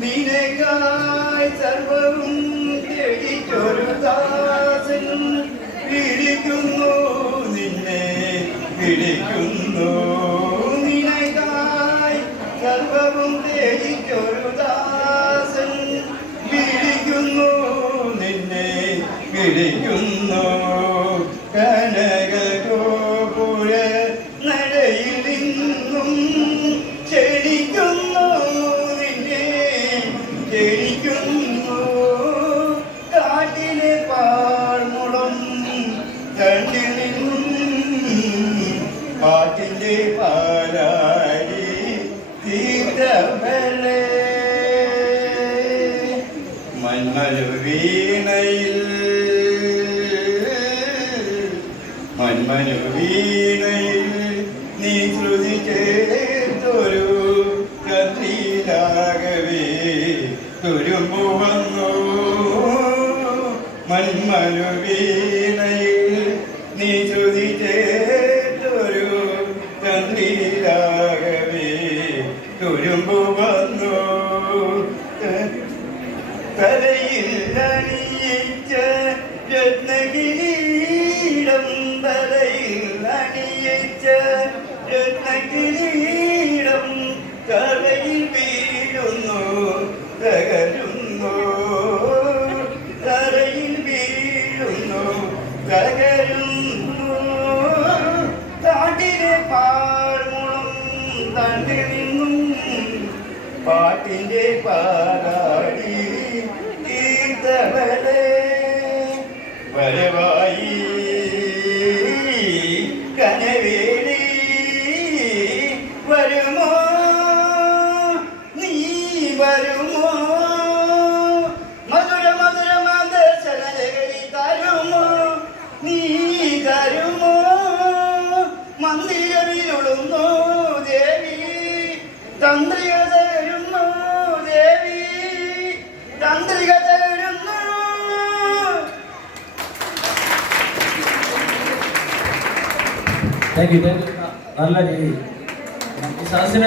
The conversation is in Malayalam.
നിനക്കായി സർവവും വിളിക്കുന്നു. നിന്നെ വിളിക്കുന്നു. സർവവും ദാസൻ വിളിക്കുന്നു. നിന്നെ വിളിക്കുന്നു. മന്മരു വീണയിൽ വീണയിൽ നീ ശ്രുതി ചേർത്തൊരു കത്തിയിലാകവേ തുരുമ്പു വന്നു മന്മരു വീണയിൽ തലയിൽ അണിയിച്ച രത്നകിരീടം തലയിൽ അണിയിച്ച രത്നകിരീടം തലയിൽ വീഴുന്നു തകരുന്നു. തലയിൽ വീഴുന്നു തകരുന്നു. താട്ടിലെ പാഴ്മുളം തണ്ടിൽ പാട്ടിന്റെ പാടാടി തീർത്തവളെ വരവായി കനവേണി വരുമോ? നീ വരുമോ? മധുര മധുര മന്ദശലകരി തരുമോ? നീ തരുമോ? മന്ദിരമിരുളുന്നു ദേവി തന്ത്രിക ಥ್ಯಾಂಕ್ ಯು ಥ್ಯಾಂಕ್ ಯು ನಲ್ಲರಿ ಈ ಸದಸ್ಯರ